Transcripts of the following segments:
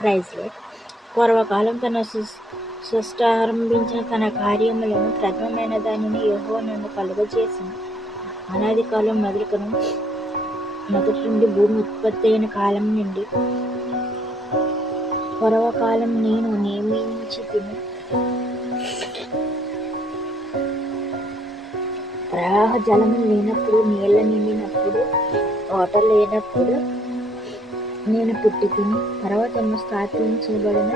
ప్రైజ్లో పూర్వకాలం తన సృష్టారంభించిన తన కార్యములను ప్రథమమైన దానిని యెహోవా నన్ను కలుగజేసిన అనాది కాలం మొదటి నుండి భూమి ఉత్పత్తి అయిన కాలం నుండి పూర్వకాలం నేను నియమించి తిని ప్రవాహ జలము లేనప్పుడు, నీళ్ళ నిండినప్పుడు, ఓట లేనప్పుడు నేను పుట్టి తిని పర్వతము స్థాపించబడిన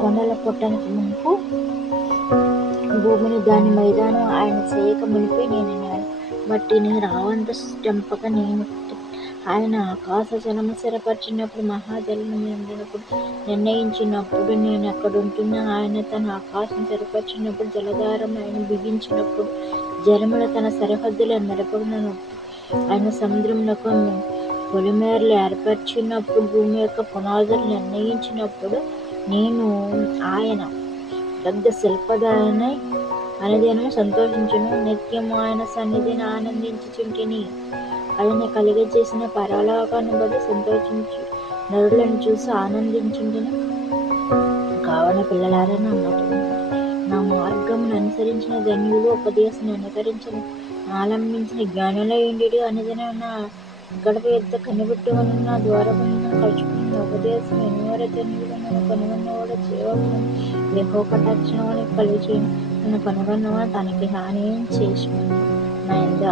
కొండల పుట్టనికి మునుపు భూమిని దాని మైదానం ఆయన చేయక మునిపే నేను మట్టిని రావంత తెంపక నేను ఆయన ఆకాశ జలము స్థిరపరిచినప్పుడు, మహాజలము నిండినప్పుడు నిర్ణయించినప్పుడు నేను ఎక్కడుంటున్నా, ఆయన తన ఆకాశం స్థిరపరిచినప్పుడు, జలధారం ఆయన బిగించినప్పుడు, జలములు తన సరిహద్దులు మెరపడినప్పుడు, ఆయన సముద్రమునకు పొలిమేరలు ఏర్పరిచినప్పుడు, భూమి యొక్క పునాదులు నిర్ణయించినప్పుడు నేను ఆయన పెద్ద శిల్పదారినై అనుదినము సంతోషించును, నిత్యము ఆయన సన్నిధిని ఆనందించుచుంటిని. ఆయన కలుగజేసిన పరలోకాన్ని బట్టి సంతోషించు నరులను చూసి ఆనందించుంటిని. కావున పిల్లలారా, నా మాట వినుడి. నా మార్గమును అనుసరించిన ధన్యులు, ఉపదేశం అనుకరించిన ఆలంబించిన జ్ఞానులై ఉండుడి. అనుదినము నా గడప యొద్ద కనిపెట్టుకొని నా ద్వారబంధమును కలుసుకుని ఉపదేశం ఎన్నువారు ధన్యులు. నన్ను కనుగొన్నవాడు జీవమును యెహోవా కటాక్షమును కలుగజేయును. నన్ను కనుగొన్నవాడు తనకి హాని చేసుకొని నా యందు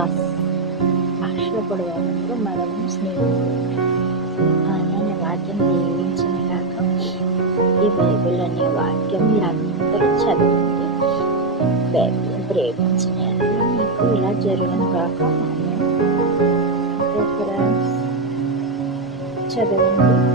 ఆశపడువాడు మరణం స్నేహితుడు. ఆయన వాక్యం దీవించిన గాక. ఈ బైబిల్ అనే వాక్యం మీరందరూ చదవండి. బైబిల్ ప్రేమించిన మీకు ఇలా జరుగును గాక. చదవండి.